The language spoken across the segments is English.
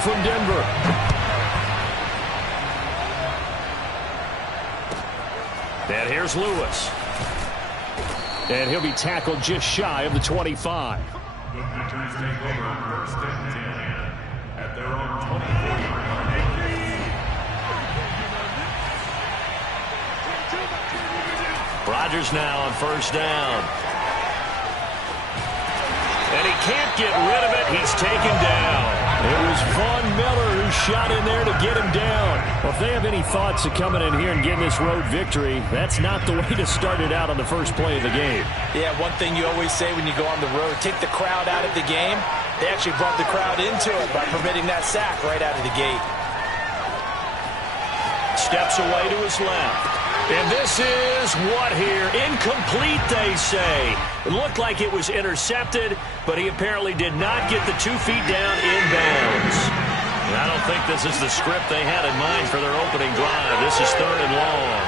from Denver. And here's Lewis. And he'll be tackled just shy of the 25. The Packers take over first and 10 at their own 24-yard line. Rodgers now on first down. And he can't get rid of it. He's taken down. It was Von Miller who shot in there to get him down. Well, if they have any thoughts of coming in here and getting this road victory, that's not the way to start it out on the first play of the game. Yeah, one thing you always say when you go on the road, take the crowd out of the game. They actually brought the crowd into it by permitting that sack right out of the gate. Steps away to his left. And this is what here? Incomplete, they say. It looked like it was intercepted, but he apparently did not get the 2 feet down inbounds. And I don't think this is the script they had in mind for their opening drive. This is 3rd and long.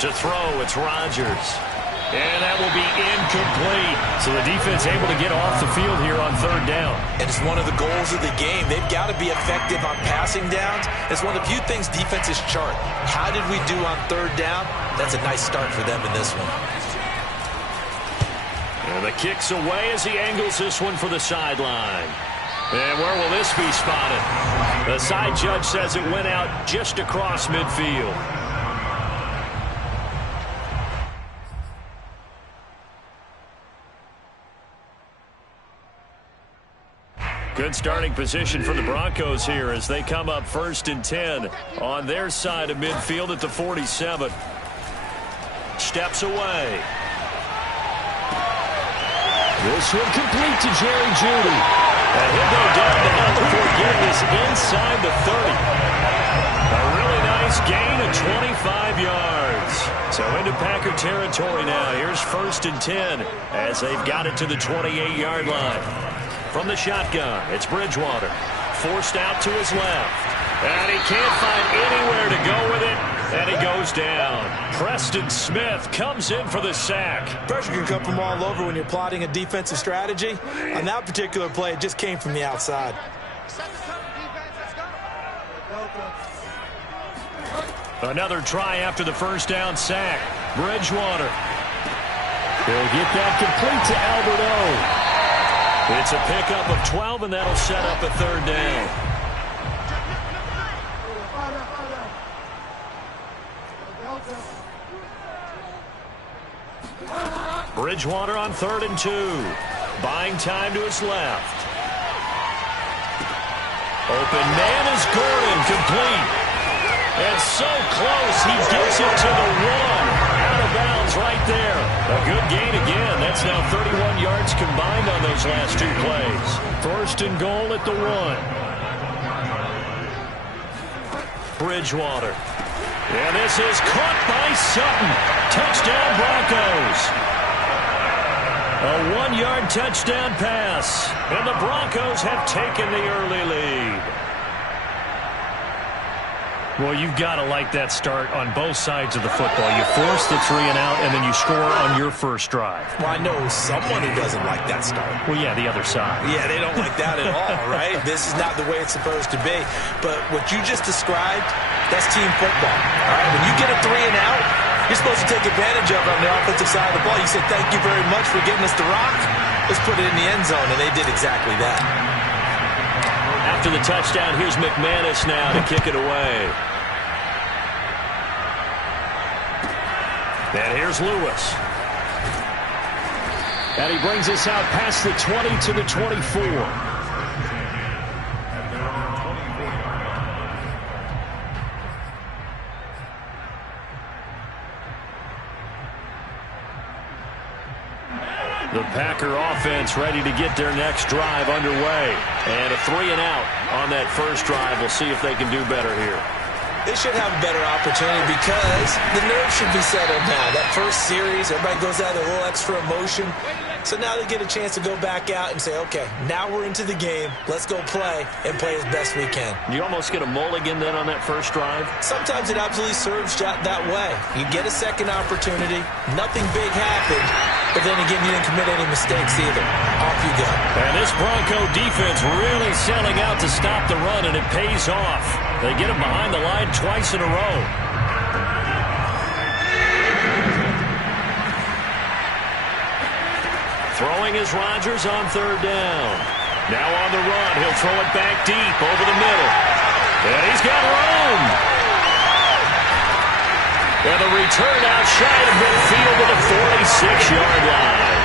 To throw, it's Rodgers. And that will be incomplete. So the defense able to get off the field here on 3rd down. And it's one of the goals of the game. They've got to be effective on passing downs. It's one of the few things defenses chart. How did we do on 3rd down? That's a nice start for them in this one. And the kick's away as he angles this one for the sideline. And where will this be spotted? The side judge says it went out just across midfield. Good starting position for the Broncos here as they come up 1st and 10 on their side of midfield at the 47. Steps away. This one complete to Jerry Jeudy. And he'll go down the hill before getting this inside the 30. A really nice gain of 25 yards. So into Packer territory now. Here's 1st and 10 as they've got it to the 28-yard line. From the shotgun, it's Bridgewater. Forced out to his left. And he can't find anywhere to go with it. And he goes down. Preston Smith comes in for the sack. Pressure can come from all over when you're plotting a defensive strategy. On that particular play, it just came from the outside. Another try after the first down sack. Bridgewater. He'll get that complete to Albert O. It's a pickup of 12, and that'll set up a 3rd down. Bridgewater on 3rd and 2. Buying time to his left. Open man is Gordon, complete. And so close, he gets it to the 1. Out of bounds right there. A good gain again. That's now 31 yards combined on those last 2 plays. 1st and goal at the 1. Bridgewater. And this is caught by Sutton. Touchdown Broncos. A 1-yard touchdown pass. And the Broncos have taken the early lead. Well, you've got to like that start on both sides of the football. You force the 3 and out, and then you score on your first drive. Well, I know someone who doesn't like that start. Well, yeah, the other side. Yeah, they don't like that at all, right? This is not the way it's supposed to be. But what you just described, that's team football. All right, when you get a 3 and out, you're supposed to take advantage of it on the offensive side of the ball. You said, thank you very much for getting us the rock. Let's put it in the end zone, and they did exactly that. After the touchdown, here's McManus now to kick it away. And here's Lewis. And he brings us out past the 20 to the 24. The Packer offense ready to get their next drive underway. And a 3 and out on that first drive. We'll see if they can do better here. They should have a better opportunity because the nerves should be settled now. That first series, everybody goes out with a little extra emotion. So now they get a chance to go back out and say, okay, now we're into the game. Let's go play and play as best we can. You almost get a mulligan then on that first drive? Sometimes it absolutely serves that way. You get a second opportunity. Nothing big happened. But then again, you didn't commit any mistakes either. Off you go. And this Bronco defense really selling out to stop the run, and it pays off. They get him behind the line twice in a row. Throwing is Rodgers on third down. Now on the run. He'll throw it back deep over the middle. And he's got room. And the return outside of midfield to the 46-yard line.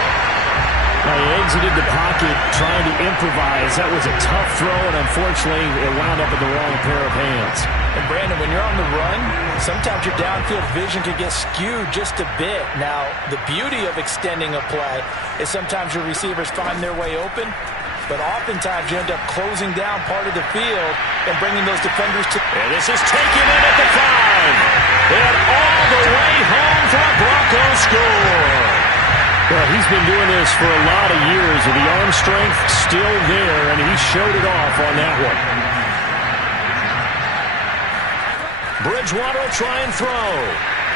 Now he exited the pocket trying to improvise. That was a tough throw, and unfortunately it wound up in the wrong pair of hands. And Brandon, when you're on the run, sometimes your downfield vision can get skewed just a bit. Now, the beauty of extending a play is sometimes your receivers find their way open, but oftentimes you end up closing down part of the field and bringing those defenders to... And this is taken in at the 5. And all the way home for a Broncos score. Well, he's been doing this for a lot of years, and the arm strength still there, and he showed it off on that one. Bridgewater will try and throw.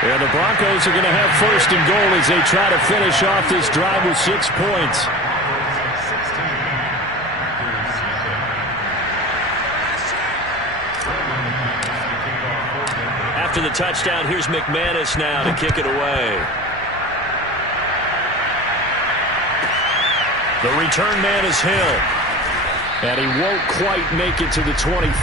And the Broncos are going to have first and goal as they try to finish off this drive with 6 points. After the touchdown, here's McManus now to kick it away. The return man is Hill. And he won't quite make it to the 25.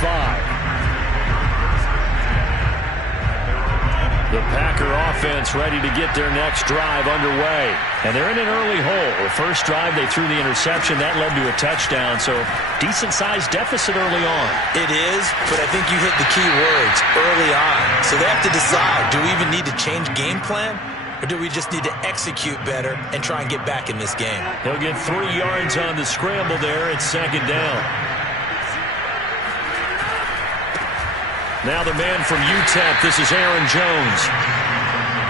The Packer offense ready to get their next drive underway. And they're in an early hole. The first drive, they threw the interception. That led to a touchdown, so decent-sized deficit early on. It is, but I think you hit the key words early on. So they have to decide, do we even need to change game plan? Or do we just need to execute better and try and get back in this game? He'll get 3 yards on the scramble there. It's second down. Now the man from UTEP, this is Aaron Jones.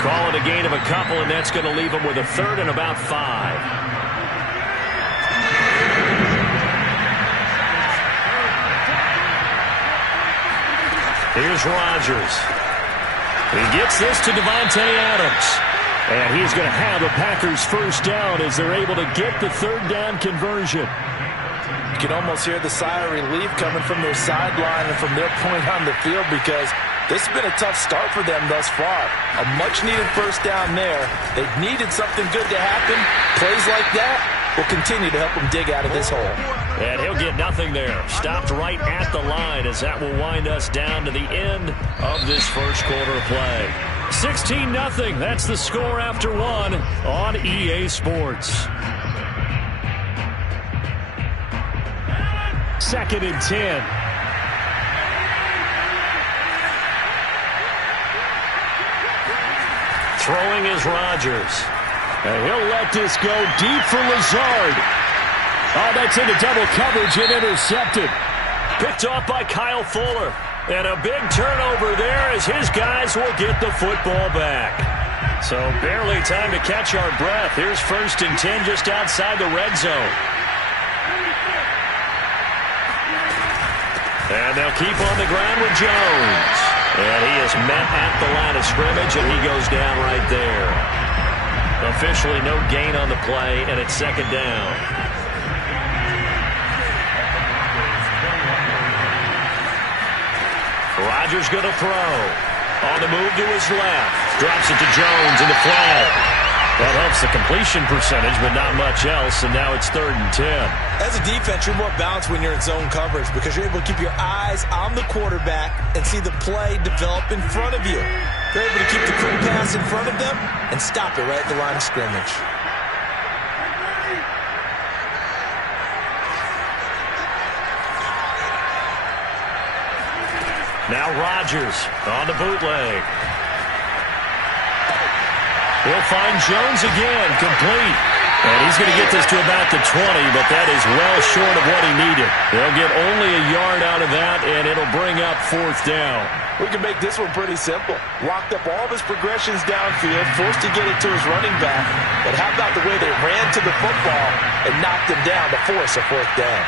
Call it a gain of a couple, and that's going to leave him with a third and about 5. Here's Rodgers. He gets this to Devontae Adams. And he's going to have a Packers first down as they're able to get the third down conversion. You can almost hear the sigh of relief coming from their sideline and from their point on the field, because this has been a tough start for them thus far. A much-needed first down there. They've needed something good to happen. Plays like that will continue to help them dig out of this hole. And he'll get nothing there. Stopped right at the line as that will wind us down to the end of this first quarter of play. 16-0. That's the score after 1 on EA Sports. 2nd and 10. Throwing is Rodgers. And he'll let this go deep for Lazard. Oh, that's into double coverage and intercepted. Picked off by Kyle Fuller. And a big turnover there as his guys will get the football back. So barely time to catch our breath. Here's 1st and 10 just outside the red zone. And they'll keep on the ground with Jones. And he is met at the line of scrimmage, and he goes down right there. Officially no gain on the play, and it's second down. Rodgers going to throw. On the move to his left. Drops it to Jones in the flag. That helps the completion percentage, but not much else, and now it's 3rd and 10. As a defense, you're more balanced when you're in zone coverage because you're able to keep your eyes on the quarterback and see the play develop in front of you. You're able to keep the quick pass in front of them and stop it right at the line of scrimmage. Now Rodgers on the bootleg. He'll find Jones again, complete. And he's going to get this to about the 20, but that is well short of what he needed. They'll get only a yard out of that, and it'll bring up 4th down. We can make this one pretty simple. Locked up all of his progressions downfield, forced to get it to his running back. But how about the way they ran to the football and knocked him down to force a 4th down?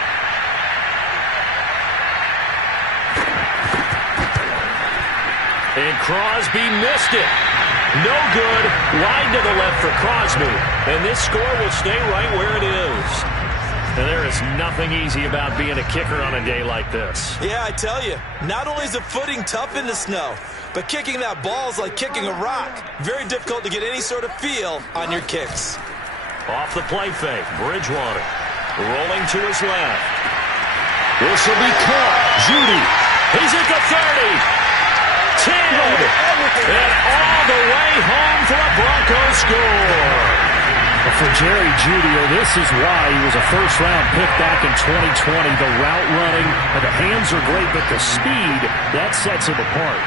And Crosby missed it. No good. Wide to the left for Crosby. And this score will stay right where it is. And there is nothing easy about being a kicker on a day like this. Yeah, I tell you, not only is the footing tough in the snow, but kicking that ball is like kicking a rock. Very difficult to get any sort of feel on your kicks. Off the play fake, Bridgewater rolling to his left. This will be caught. Judy. He's at the 30. 10. And all the way home for a Broncos score. For Jerry Jeudy, this is why he was a first-round pick back in 2020. The route running, the hands are great, but the speed, that sets him apart.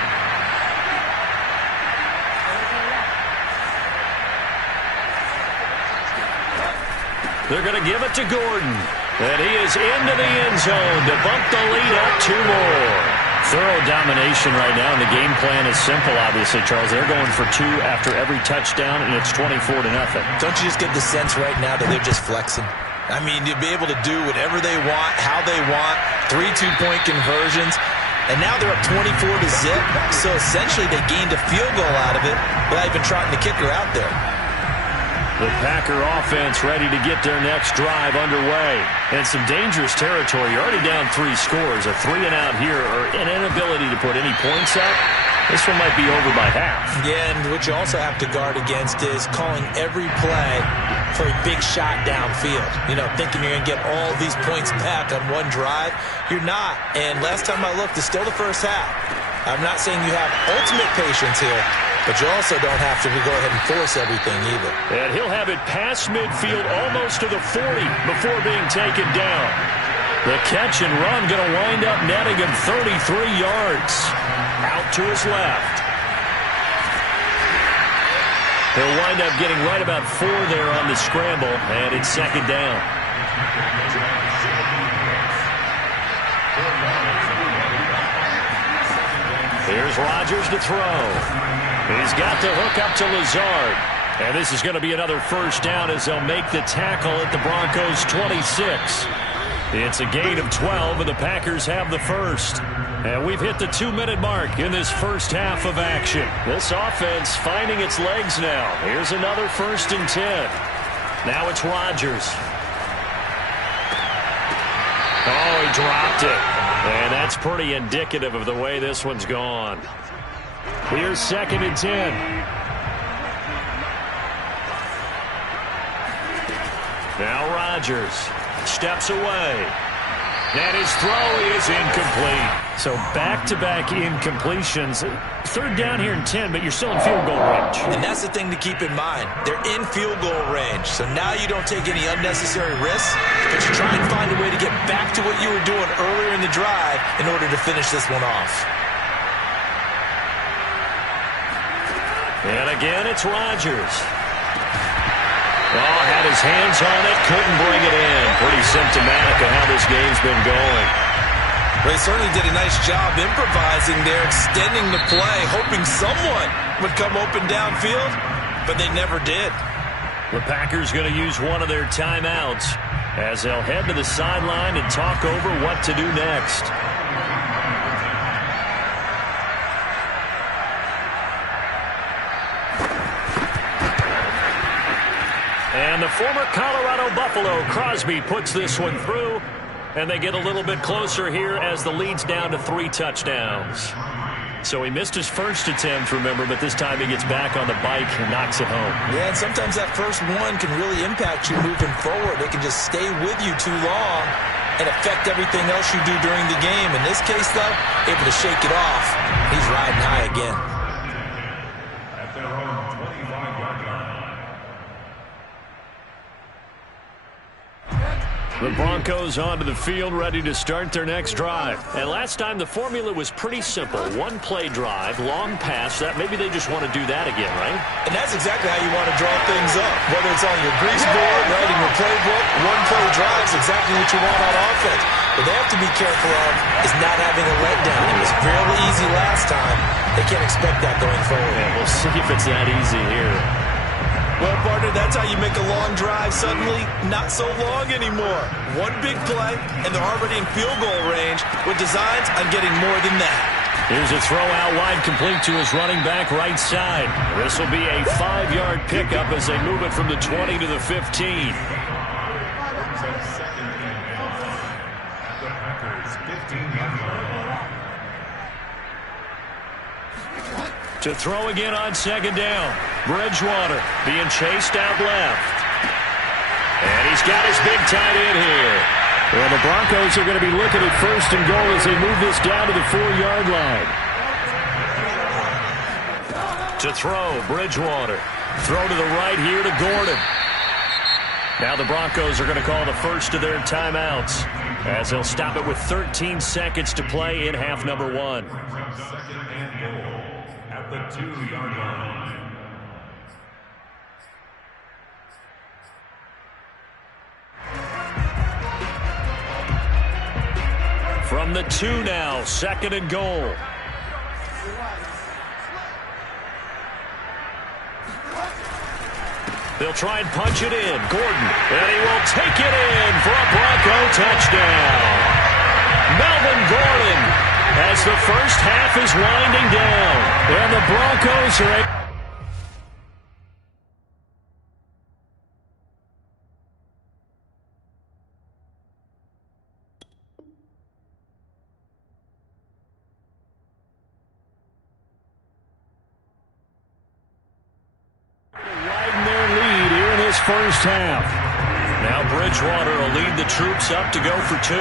They're going to give it to Gordon. And he is into the end zone to bump the lead up 2 more. Thorough domination right now, and the game plan is simple, obviously, Charles. They're going for 2 after every touchdown, and it's 24-0. Don't you just get the sense right now that they're just flexing? I mean, you'll be able to do whatever they want, how they want, 3 two-point conversions, and now they're up 24-0. So essentially, they gained a field goal out of it without even trotting the kicker out there. The Packer offense ready to get their next drive underway. And some dangerous territory. You're already down 3 scores. A 3-and-out here or an inability to put any points up. This one might be over by half. Yeah, and what you also have to guard against is calling every play for a big shot downfield. You know, thinking you're going to get all these points back on one drive. You're not. And last time I looked, it's still the first half. I'm not saying you have ultimate patience here, but you also don't have to go ahead and force everything either. And he'll have it past midfield almost to the 40 before being taken down. The catch and run going to wind up netting him 33 yards. Out to his left. He'll wind up getting right about 4 there on the scramble, and it's 2nd down. Here's Rodgers to throw. He's got the hook up to Lazard. And this is going to be another 1st down as they'll make the tackle at the Broncos' 26. It's a gain of 12, and the Packers have the first. And we've hit the 2-minute mark in this first half of action. This offense finding its legs now. Here's another 1st and 10. Now it's Rodgers. Oh, he dropped it. And that's pretty indicative of the way this one's gone. Here's 2nd and 10. Now Rodgers steps away. And his throw is incomplete. So back-to-back incompletions. 3rd down here and 10, but you're still in field goal range. And that's the thing to keep in mind. They're in field goal range. So now you don't take any unnecessary risks, but you try and find a way to get back to what you were doing earlier in the drive in order to finish this one off. And again, it's Rodgers. Oh, had his hands on it, couldn't bring it in. Pretty symptomatic of how this game's been going. Well, they certainly did a nice job improvising there, extending the play, hoping someone would come open downfield, but they never did. The Packers going to use one of their timeouts as they'll head to the sideline and talk over what to do next. And the former Colorado Buffalo, Crosby, puts this one through. And they get a little bit closer here as the lead's down to 3 touchdowns. So he missed his first attempt, remember, but this time he gets back on the bike and knocks it home. Yeah, and sometimes that first one can really impact you moving forward. It can just stay with you too long and affect everything else you do during the game. In this case, though, able to shake it off. He's riding high again. At their own 25-yard line. The Broncos onto the field, ready to start their next drive. And last time, the formula was pretty simple. One-play drive, long pass. That maybe they just want to do that again, right? And that's exactly how you want to draw things up. Whether it's on your grease board, writing your playbook, one-play drive is exactly what you want on offense. What they have to be careful of is not having a letdown. It was fairly easy last time. They can't expect that going forward. Yeah, we'll see if it's that easy here. Well, partner, that's how you make a long drive suddenly not so long anymore. One big play, and they're already in field goal range with designs on getting more than that. Here's a throw out wide, complete to his running back right side. This will be a 5-yard pickup as they move it from the 20 to the 15. To throw again on second down. Bridgewater being chased out left. And he's got his big tight end here. Well, the Broncos are going to be looking at first and goal as they move this down to the 4-yard line. To throw, Bridgewater. Throw to the right here to Gordon. Now the Broncos are going to call the first of their timeouts as they'll stop it with 13 seconds to play in half number 1. At the 2-yard line. From the 2 now, second and goal. They'll try and punch it in. Gordon, and he will take it in for a Bronco touchdown. Melvin Gordon, as the first half is winding down, and the Broncos are riding their lead here in this first half. Now Bridgewater will lead the troops up to go for 2.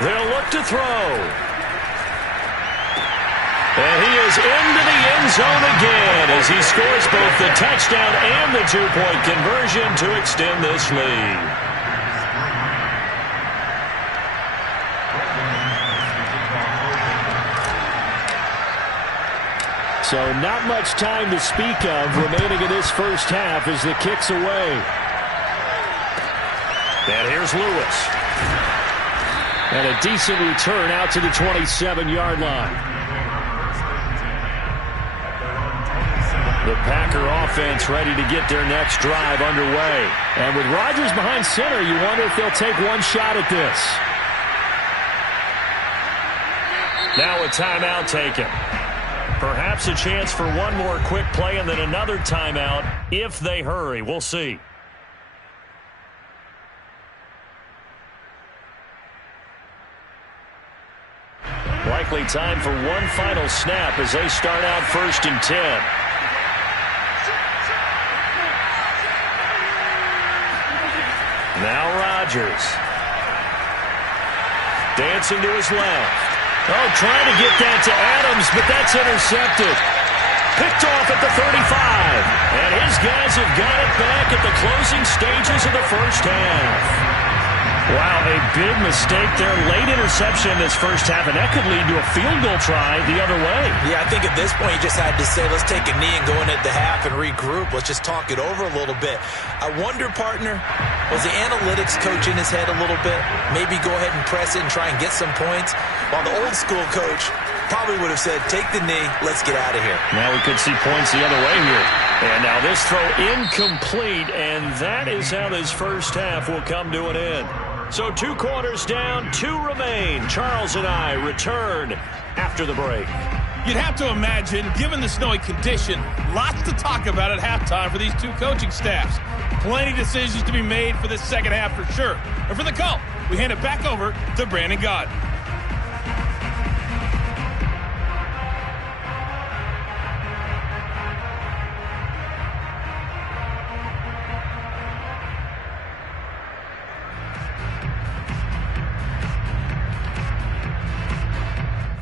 They'll look to throw. And he is into the end zone again as he scores both the touchdown and the 2-point conversion to extend this lead. So not much time to speak of remaining in this first half as the kick's away. And here's Lewis. And a decent return out to the 27-yard line. The Packer offense ready to get their next drive underway. And with Rodgers behind center, you wonder if they'll take one shot at this. Now a timeout taken. Perhaps a chance for one more quick play and then another timeout if they hurry. We'll see. Likely time for one final snap as they start out 1st and 10. Now Rodgers. Dancing to his left. Oh, trying to get that to Adams, but that's intercepted. Picked off at the 35. And his guys have got it back at the closing stages of the first half. Wow, a big mistake there. Late interception in this first half, and that could lead to a field goal try the other way. Yeah, I think at this point you just had to say, let's take a knee and go in at the half and regroup. Let's just talk it over a little bit. I wonder, partner, was the analytics coach in his head a little bit? Maybe go ahead and press it and try and get some points? While the old school coach probably would have said, take the knee, let's get out of here. Now we could see points the other way here. And now this throw incomplete, and that is how this first half will come to an end. So 2 quarters down, 2 remain. Charles and I return after the break. You'd have to imagine, given the snowy condition, lots to talk about at halftime for these 2 coaching staffs. Plenty of decisions to be made for this second half for sure. And for the call, we hand it back over to Brandon Gaudin.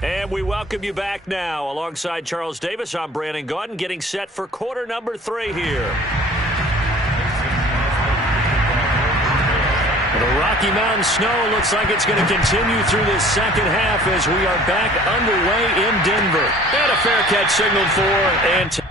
And we welcome you back now. Alongside Charles Davis, I'm Brandon Gaudin, getting set for quarter number 3 here. Rocky Mountain snow looks like it's going to continue through this second half as we are back underway in Denver. And a fair catch signaled for, and